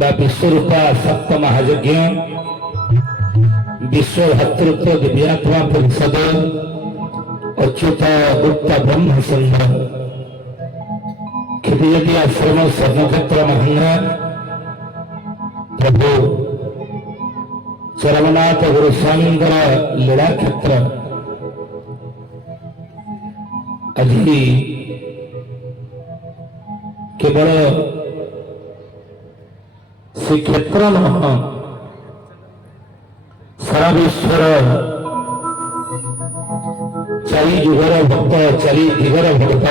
बा विश्वरूपा सप्त महायज्ञ विश्व भतृत्व दिव्यात्मा परिषद अच्युत गुप्त ब्रह्म संघ क्षितिजटी आश्रम स्वर्णक्षेत्र महंगा प्रभु चरमनाथ गुरुस्वामी लीला क्षेत्र आज केवल श्री क्षेत्र नह सारा विश्वर चारि जुगर भक्त चारि दिगर भक्त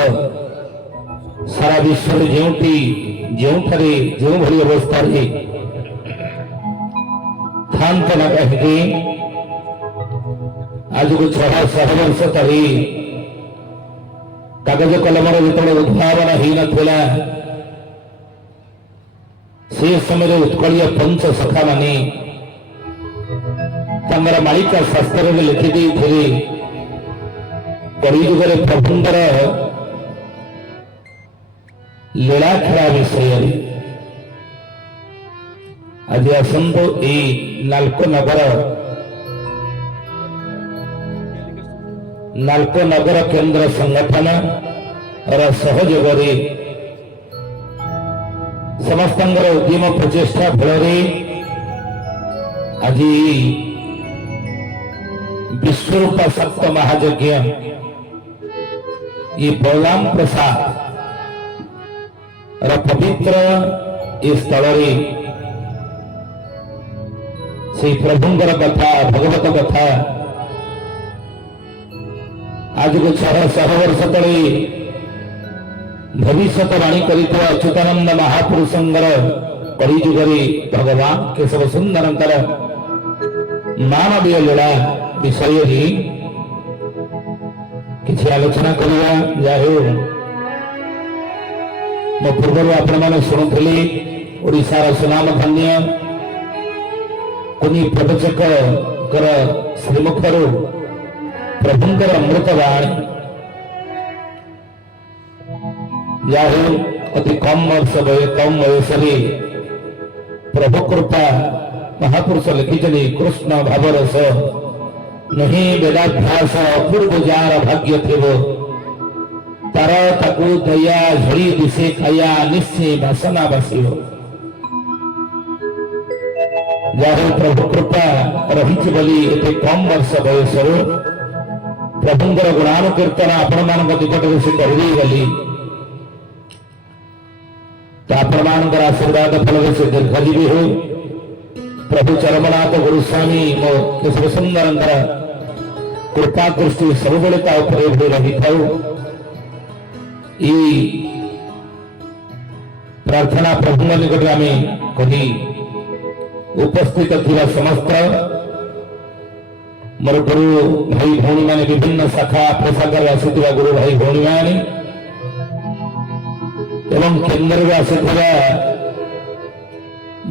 सारा विश्व जो भली अवस्था थांत न कहीं आज को 600 वर्ष तरी कागज कलमर जो उद्भावन ही नाला से समय उत्कलीय पंच सखा मानी मालिका शास्त्र में लिखिदे कलिजुगे प्रभुंर लीला खेला विषय आज आसतु नाल्को नगर केंद्र संगठन और सहयोग समस्त उद्यम प्रचेषा फल आज विश्वरूपा सप्त महायज्ञ ये बलराम प्रसाद और पवित्र ये स्थल से प्रभुंर कथा भगवत कथा आज को 600 वर्ष तले भविष्यवाणी कर अच्युतानंद महापुरुषंर कलिजुगे भगवान केशव सुंदर मानवीय लीला विषय किसी आलोचना करवा जाओ मो पूर्व आपण शुणुली ओडिशार सुनाम धन्य कुनी प्रवचक श्रीमुखर प्रभुंकर अमृतवाणी जाहो अति कम वर्ष कम वयस प्रभु कृपा महापुरुष लिखिं कृष्ण भावरस नहीं वेदाभ्यास अपूर्व जार भाग्य थेव तार ताकू दया झड़ी दिशे खाया निश्चय वासना बासी जाहो प्रभु कृपा रही बोली एते कम वर्ष बयस प्रभुंर गुणानुकीर्तन आपण मान निकट से करदे गली आपण मान आशीर्वाद फल से दीर्घजीवी हो प्रभु चरमनाथ गुरुस्वामी मो केशव सुंदर कृपा दृष्टि सब रही था प्रार्थना प्रभु निकट आम कही उपस्थित थिला समस्त मोर गुरु भाई भौणी माने विभिन्न शाखा प्रशाखा आसी गुरु भाई भौणी माने एवं केन्द्र आसी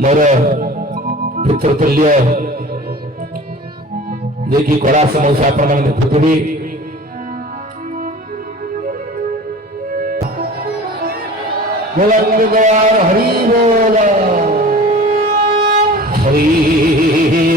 मोर पितृतुल्य जे कि कला समस्या आपण देखुथिबे बुलंद द्वार हरि बोल हरि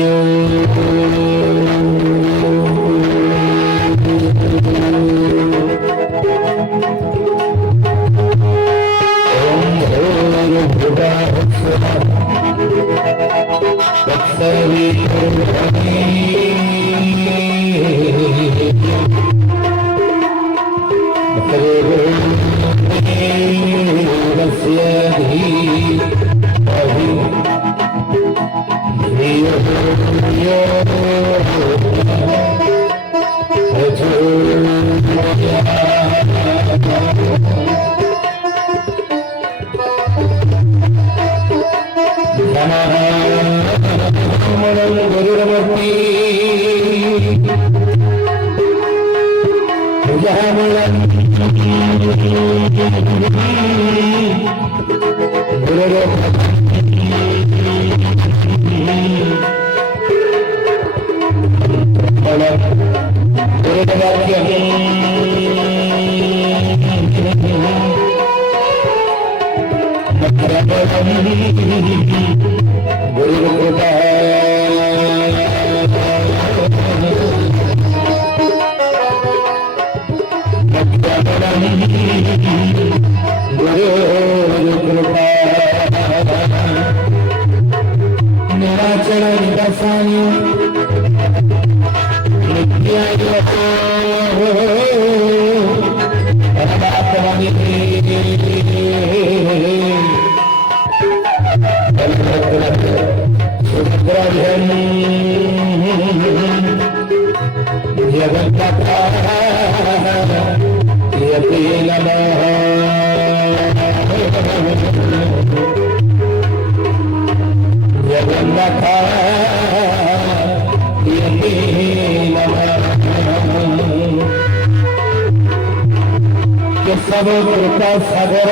गुरु कृपा गुरु कृपा निराचल निदासाय नित्याय परमात्मने सुभद्राभ्यं जगन्नाथाय नमः जगन्नाथाय नमः सब कृपा सागर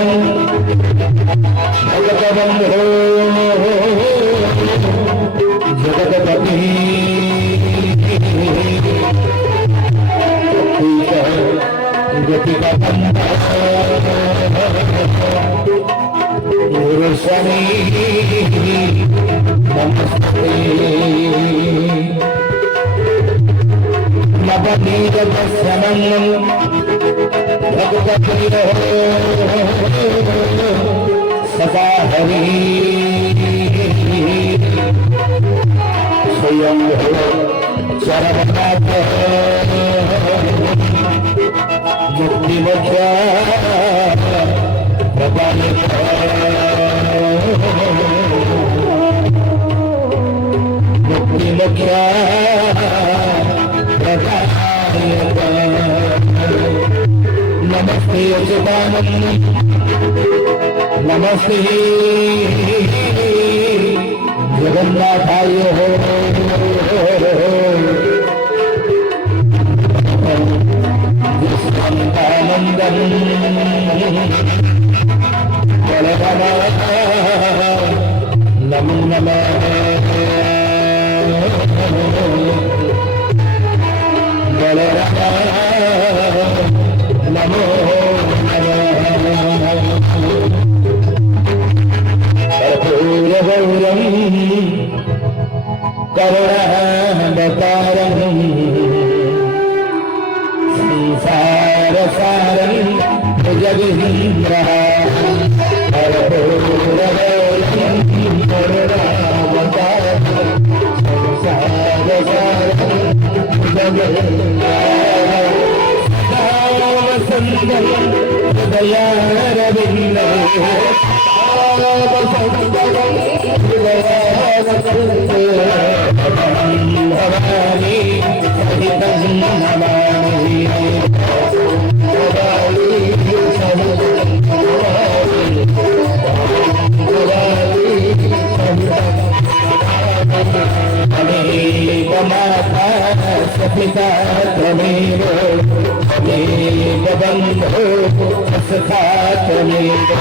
भगवन्तो जगतपति गोपिका गुरु स्वामी नमस्ते नवनीत दर्शनम् भगवती सदा हरि स्वयं चरणनाथ मुक्ति मोक्ष प्रदायक मुक्ति मोक्ष प्रदायक नमस्ते अच्युतानंद नमस्ते जगन्नाथाय विश्वानंदन नमो नमः नमो करुणावतारं संसारसारं भुजगेन्द्रं कर्पूरगौरं करुणावतारं संसारसारं भुजगेन्द्रं वसन्तं हृदयारविन्दे भवानी सहितं नमामि अनेक माता सपिता त्वमेव अनेक बन्धो सखा त्वमेव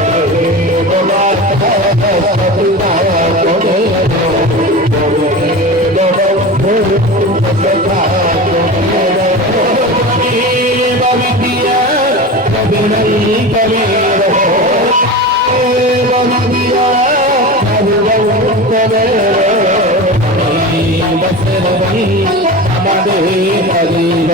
अनेक माता सपिता त्वमेव अनेक बन्धो सखा त्वमेव एव विद्या कविनं त्वमेव एव विद्या कविनं त्वमेव सर्वं मदे हरिव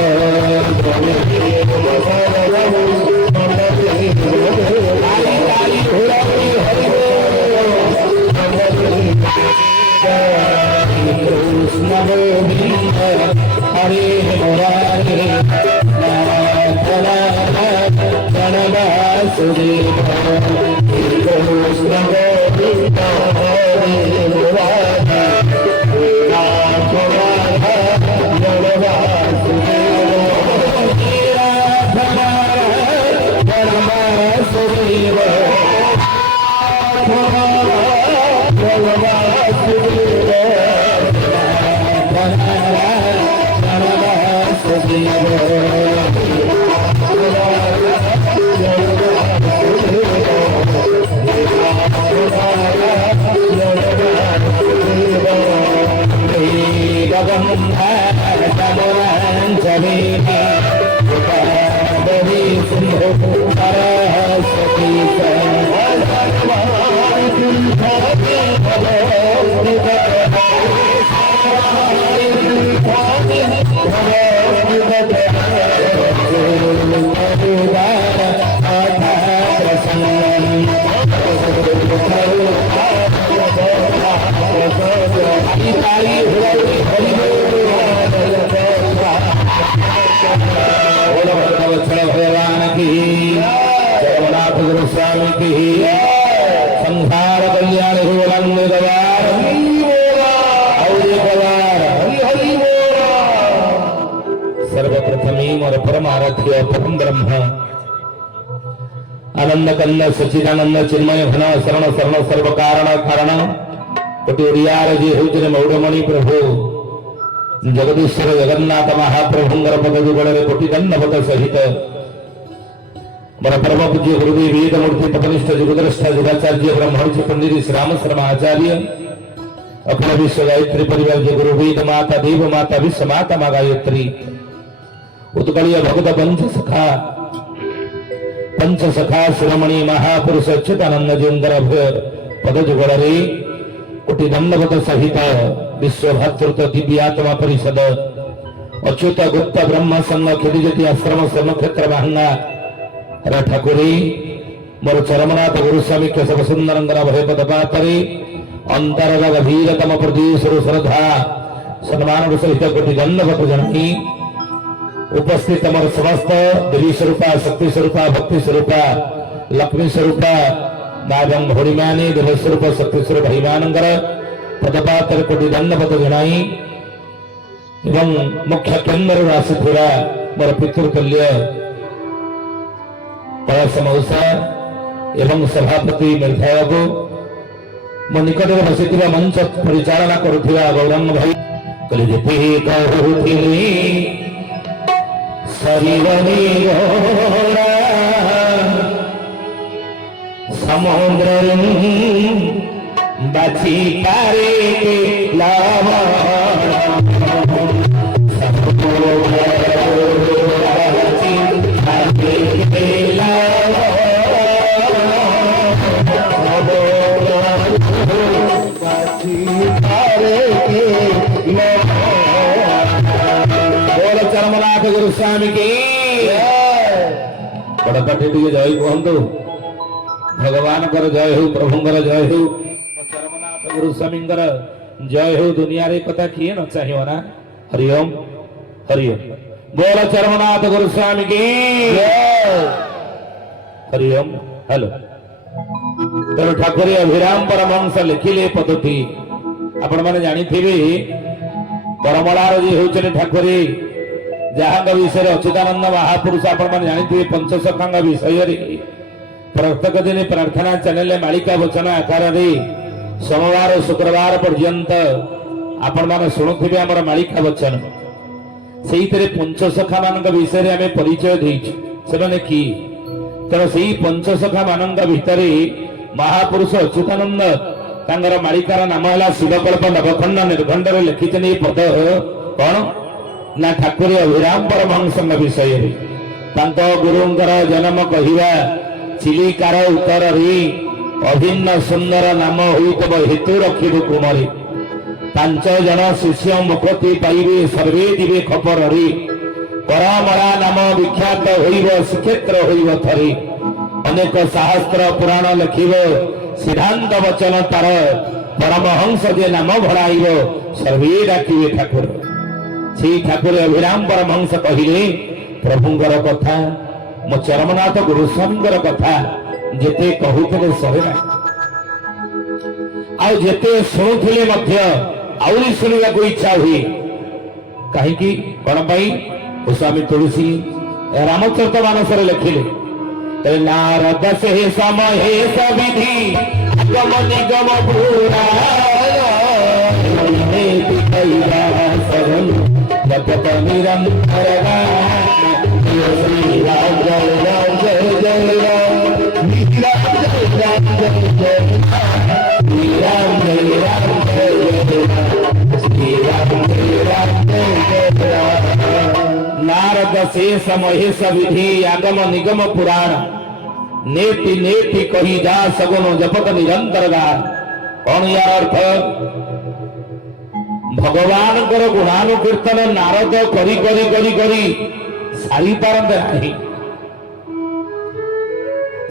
कृष्ण गोविंद हरे मुरारे प्रणवासुदेव कृष्ण गोविंद हरे मुरारे Saraswati भगवान की जगन्नाथ गुरु स्वामी की संसार कल्याण सर्वप्रथमी और परमाराध्य परम ब्रह्म आनंद कन्न सच्चिदानंद चिन्मय घन शरण शरण सर्व कारण कारण कोटि ओडियार जे होचने मौड़मणि प्रभु जगदीश्वर जगन्नाथ महाप्रभुंगर पद जुगल कोटि दंडवत सहित मन परम पूज्य गुरुदेव वेद मूर्ति पतनिष्ठ जुगद्रष्टा जुगाचार्य ब्रह्मर्षि पंडित श्री राम शर्मा आचार्य अखिल विश्व गायत्री परिवार के गुरु वेद माता देव माता विश्व माता माँ गायत्री उत्कलीय भगत पंच सखा शिरोमणि महापुरुष अच्युतानंद जिंदर पद जुगल कोटि दंडवत सहित विश्व भातृत्व दिव्यात्मा परिषद अच्युत गुप्त ब्रह्म संघ खेदीजती आश्रम स्वर्ण क्षेत्र महंगा ठाकुरी मोर चरमनाथ गुरुस्वामी केशव सुंदर भयपद पातरी अंतर गभीरतम प्रदेश श्रद्धा सम्मान सहित कोटि दंडवत जनी उपस्थित मोर समस्त देवी स्वरूपा शक्ति स्वरूपा भक्ति स्वरूपा लक्ष्मी स्वरूपा नागम भोड़ी मानी देव स्वरूप शक्ति स्वरूप भाईमानंगर पदपातर कोटि दंडवत जनाई एवं मुख्य केन्द्र आसीथिबा मोर पितृतुल्य पयस मौसा एवं सभापति निर्धायक मो निकट में बसी मंच परिचालना करुवा गौरंग भाई कलिजेती कहूथिली सरीवनी घोड़ा समुद्र बाची पारे लाभ चरमनाथ गुरु स्वामी की बड़पाटी जय कहतु भगवान जय हो प्रभुंर जय हो चरमनाथ गुरु स्वामी जय हो दुनिया रे कथा किए न चाहिए ना हरिओम हरिओम बोल चरमनाथ गुरु स्वामी की हरिओम हेलो तेणु ठाकुर अभिराम परमहंस लिखिले पदटी आपण माने जानी थिबे परमलार जी होचने ठाकुर जहां विषय अच्युतानंद महापुरुष आपण माने जानी थिबे पंचसखांग विषय रे प्रत्येक दिन प्रार्थना चैनल मालिका वचन आकार सोमवार शुक्रवार पर्यंत आपण माने शुणुथिबे हमर मालिका वचन सेहितरे पंचसखा मानक विषय आमे परिचय देइछु सेमाने की तेणु से पंचसखा मान भितर महापुरुष अच्युतानंद तांगर मालिकार नाम है शिवकल्प नवखंड निर्घंड लिखिछन पद कौन ना ठाकुर अभिराम परमहंस विषय गुरुंकर जन्म कहवा चिलिकार उत्तर अभिन्न सुंदर नाम होइतब हेतु रखिबु कुमरी पांच जन शिष्य मुक्ति पाइबे सर्वे दिवे खपर परमरा नाम विख्यात होइब श्रीक्षेत्र होइब थरी अनेक शास्त्र पुराण लिखिब सिद्धांत वचन तार परमहंस जे नाम भड़ाइब सर्वे डाकिबे ठाकुर से ठाकुर अभिराम परमहंस कहिले प्रभुंकर कथा मो चरमनाथ गुरुस्वामींकर कथा जेते कहूथिले सहे आ जेते शुणुथिले मध्य आउरी शुणिबाकु इच्छा हुई कहीं कौन पाई गोस्वामी तुलसी रामचरित मानस लिखिले नारद से समय सविधि गम निगम पूरा निरंतर श्री राम जय राम जय जय राम राम जय राम श्री राम जय राम जय राम नारद शेष महेश विधि आगम निगम पुराण नेति नेति कही जा सगुन जपत निरंतर गान। कौन यार अर्थ? भगवान गुणानुकीर्तन नारद करी करी करी करी सारी पारंते नहीं।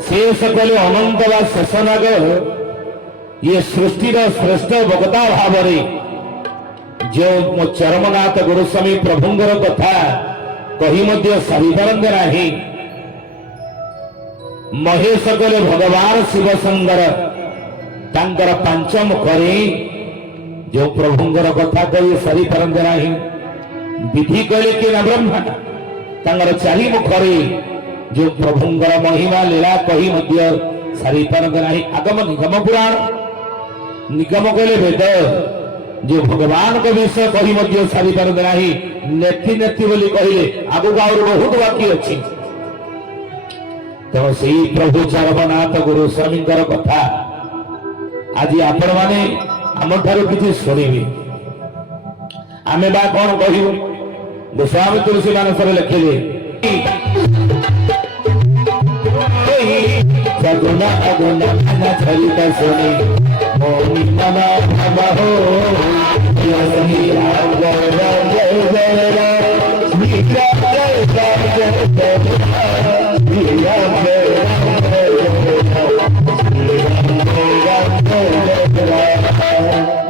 शेष कले अनंत व शेषनाग ये सृष्टिर श्रेष्ठ वक्ता भाव जो मो चरमनाथ गुरुस्वामी प्रभुंगर कथा कही मध्य सारी पारंते नहीं। महेश कले भगवान शिव सुंदर तांकर पंचम करे जो प्रभुंगर कथा कही सारी पारंते नहीं। विधि कहले कि ना ब्रह्मा तांकर चारि मुखरे जो प्रभुंगर महिमा लीला कही मध्य सारी पारंते नहीं। आगम निगम पुराण निगम कहले वेद जो भगवान को विषय कही मध्य सारी पारंते नहीं। नेति नेति बोली कहले आगु आहुरी बहुत बाकी अच्छी। तेणु से प्रभु चरमनाथ गुरुस्वामी कथा आज आपण माने आम ठारू किसी शुणिबे। आमे बा कौन कहू? गोस्वामी तुलसी मानसरे लिखिले सगुण अगुण चरित सुनी मोहि मन भव हो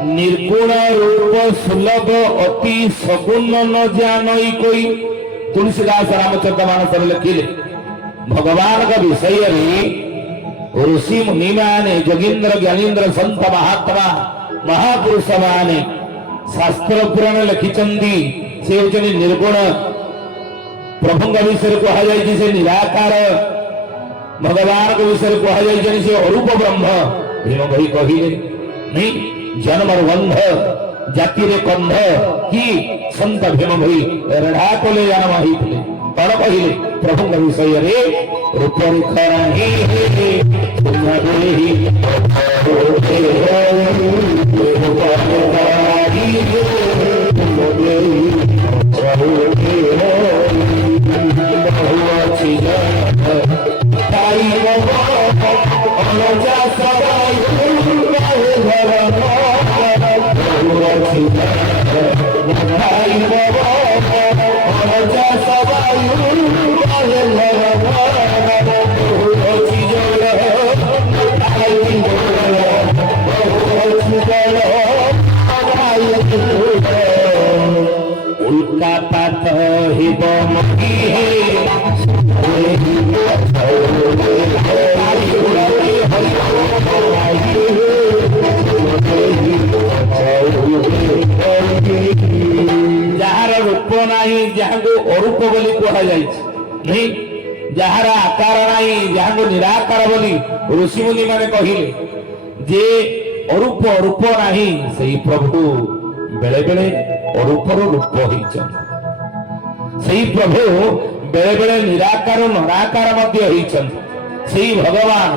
निर्गुण रूप सुलभ अति सगुण न जानई कोई। तुलसीदास रामचंद्र मानस लिखिले भगवान का विषय ऋषि मुनि माने जोगिंद्र ज्ञानेन्द्र संत महात्मा महापुरुष माने शास्त्र पुराण लिखिचंदी से होचनी निर्गुण। प्रभु विषय कहुई से निराकार। भगवान के विषय कहुई से अरूप ब्रह्म। भीम भाई कहले नहीं जन्म बंध जाति रे कंध कि संत भीम भाई रढ़ा को ले जाना माहितले कौन कहले प्रभु विषय रे रूप रेखा उल्का पात ही बमकी जार रूप नहीं जहाँ को अरूप बोली कहुई नहीं जार आकार नहीं जहाँ को निराकार बोली ऋषि मुनि माने कहले जे अरूप रूप नहीं सही प्रभु बेले बेले अरूपर रूप होइछन। सही प्रभु बेले बेले निराकार नराकार मध्य होइछन। सही भगवान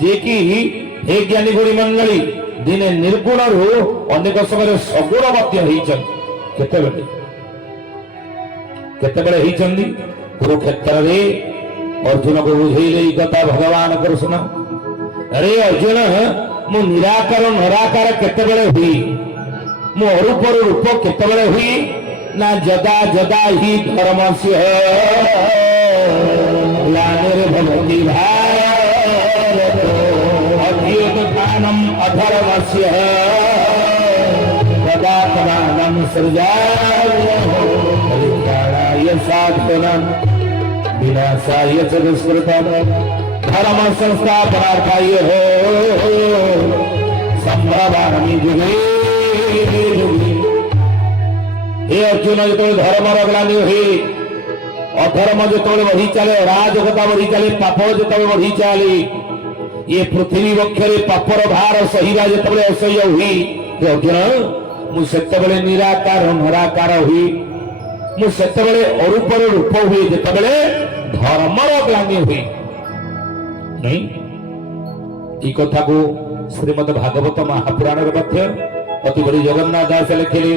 जे कि हे ज्ञानी गुणी मंडली दिने निर्गुण रु अनेक समय सगुण मध्य होइछन। केतेबेले होइछन कुरुक्षेत्र रे अर्जुन को बुझेले कथा भगवान कृष्ण अरे अर्जुन मु निराकार नराकार केतेबेले हुई मु अरूप रूप केतेबेले हुई ना जदा जदा ही धर्मस्य ग्लानिर्भवति भारत अभ्युत्थानम् अधर्मस्य तदात्मानं सृजाम्यहम् परित्राणाय साधूनां विनाशाय च दुष्कृताम् धर्म संस्थापनार्थाय संभवामि युगे युगे। हे अर्जुन जो धर्म ग्लानि हुए अधर्म जो बढ़ी चले अराजकता बढ़ी चले पाप जो बढ़ी चले ये पृथ्वी वक्षरे पापर भार सहिबा जो असह्य हुई अर्जुन मुझे निराकार नराकार हुई मुझे अरूपर रूप हुए जिते धर्मर ग्लानि हुई नहीं। ये कथा को श्रीमद भागवत महापुराण अति बड़ी जगन्नाथ दास लिखिले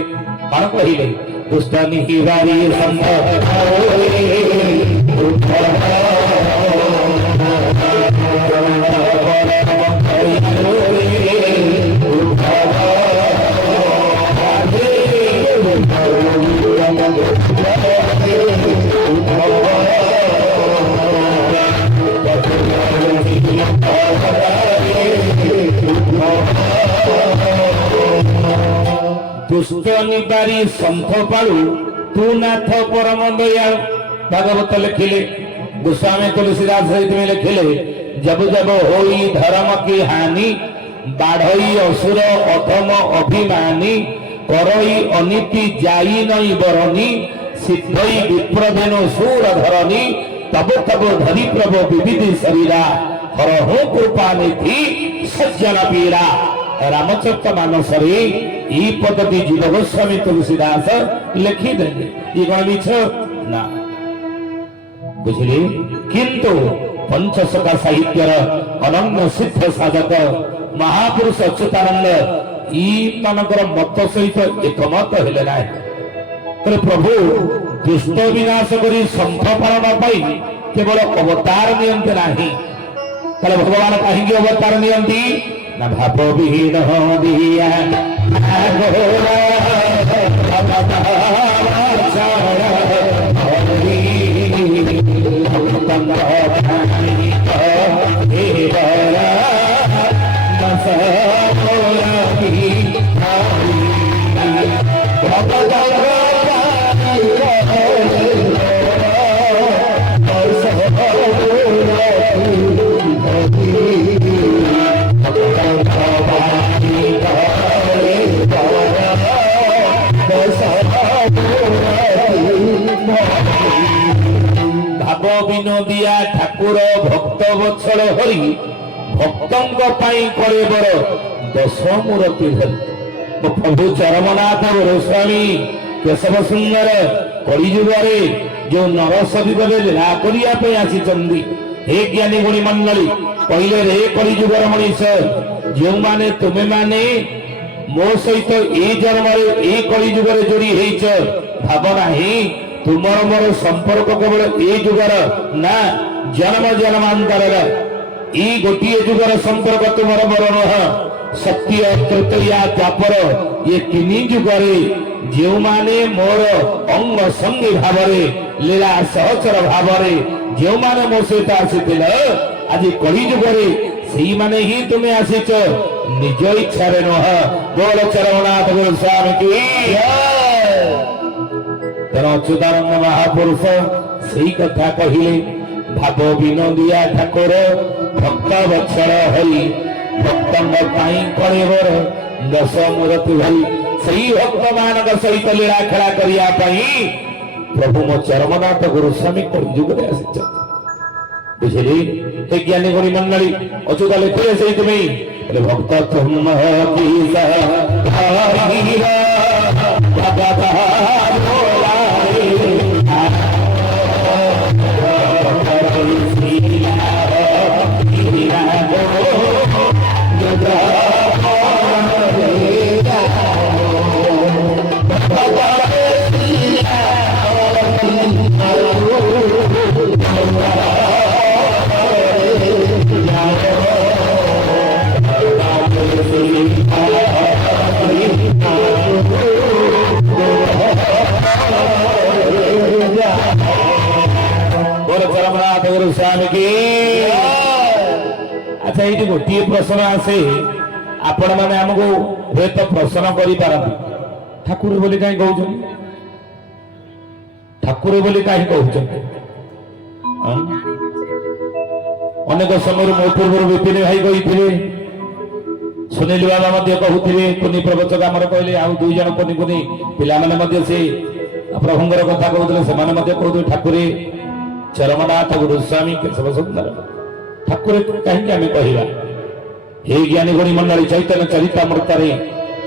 कौन कहले दुष्ट निहिवारी संभव दुष्ट निबारी संथ पालू तू नाथ परम दयाल भागवत लिखिले गोस्वामी तुलसीदास में लिखिले जब जब होई धर्म की हानि बाढ़ई असुर अधम अभिमानी करई अनीति जाई नई बरनी सिद्धई विप्रधेनु सूर धरनी तब तब धरी प्रभु विविधि शरीरा हर हो कृपा निधि सज्जन पीरा रामचरित मानस ई पद्धति जीव गोस्वामी तुलसीदास लिखिदेले ये कौन मिछ ना बुझली किंतु पंचशका साहित्यर अनन्य सिद्ध साधक महापुरुष अच्युतानंद ई मानकर मत सहित एकमत हेले ना प्रभु दुष्ट विनाश करी संघ पालन पाई केवल अवतार नियंते नाही ताले भगवान कहीं अवतार नियंती ना भाव विहीन दिया भाव विनोदिया ठाकुर भक्त वत्सल हरि भक्तों करे बर दश मूर्ति धरी प्रभु चरमनाथ गोस्वामी केशव सुंदर कलिजुगे जो नर शरीर लीला करने आसी हे ज्ञानी गुणी मंडली कहले रे कलिजुगर मनीष जो माने तुमे माने मो सहित ए जन्म ए कलिजुगे जोड़ी होइछ भावना ही तुमर मोर संपर्क केवल ए जुगर ना जन्म जन्मांतर ई गोटे जुगर संपर्क तुमर मोर नह सत्य तृतीया द्वापर ये तीन जुगरे जो माने मोर अंग संगी भावरे लीला सहचर भावरे जो माने मो सहित आसीथिल आज कली जुगरे से माने ही तुम्हें आसीच निज इच्छा नह बोल चरमनाथ गोस्वामी की अच्युतानंद महापुरुष से कथा कहले भाव विनोदिया ठाकुर भक्त वत्सल हरि भक्तों करेबर दश मूर्ति धरी से भक्त मान सहित लीला खेला करने प्रभु मो चरमनाथ गोस्वामी कलिजुगे आसी बुझे हे ज्ञानी गुणी मंडली अच्युता लिखे से भक्त तुम अच्छा ये गोटे प्रश्न आसे आपण मैंने आमको हे तो प्रश्न करी पारती ठाकुर बोली कहीं कहते ठाकुर बोली कहीं कहते अनेक समय मो पूर्व विपिन भाई कही सुनील बाबा कहते कुनी प्रवचक आमर कहले आउ दुई जन कुनी कुनी पिला से प्रभुंर कथा कहते कहते ठाकुरे चरमनाथ गोस्वामी केशव सुंदर ठाकुर कहीं आम कहवा हे ज्ञानी गुणी मंडली चैतन्य चरितामृत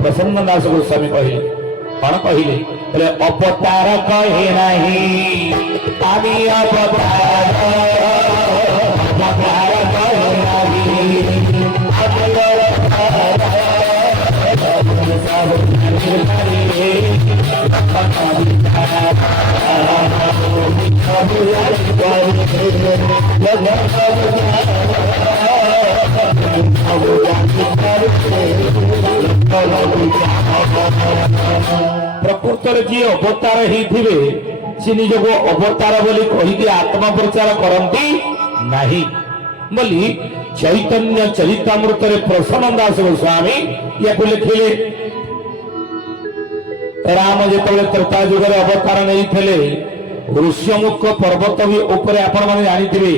प्रसन्न दास गोस्वामी कहले कौन कहले अवतार कहे नहीं आमी अवतार कहे प्रकृत जी अवतार होते सी निज को अवतार बोली कहीकि आत्मा प्रचार करती नहीं ବୋଲି ଚୈତନ୍ୟ ଚରିତାମୃତରେ ପ୍ରସନ୍ନ ଦାସ ଗୋସ୍ୱାମୀ ୟାକୁ ଲେଖିଲେ। ରାମ ଯେତେବେଳେ ତ୍ରେତା ଯୁଗରେ ଅବତାର ନେଇଥିଲେ ଋଷ୍ୟମୁଖ ପର୍ବତ ବି ଉପରେ ଆପଣମାନେ ଜାଣିଥିବେ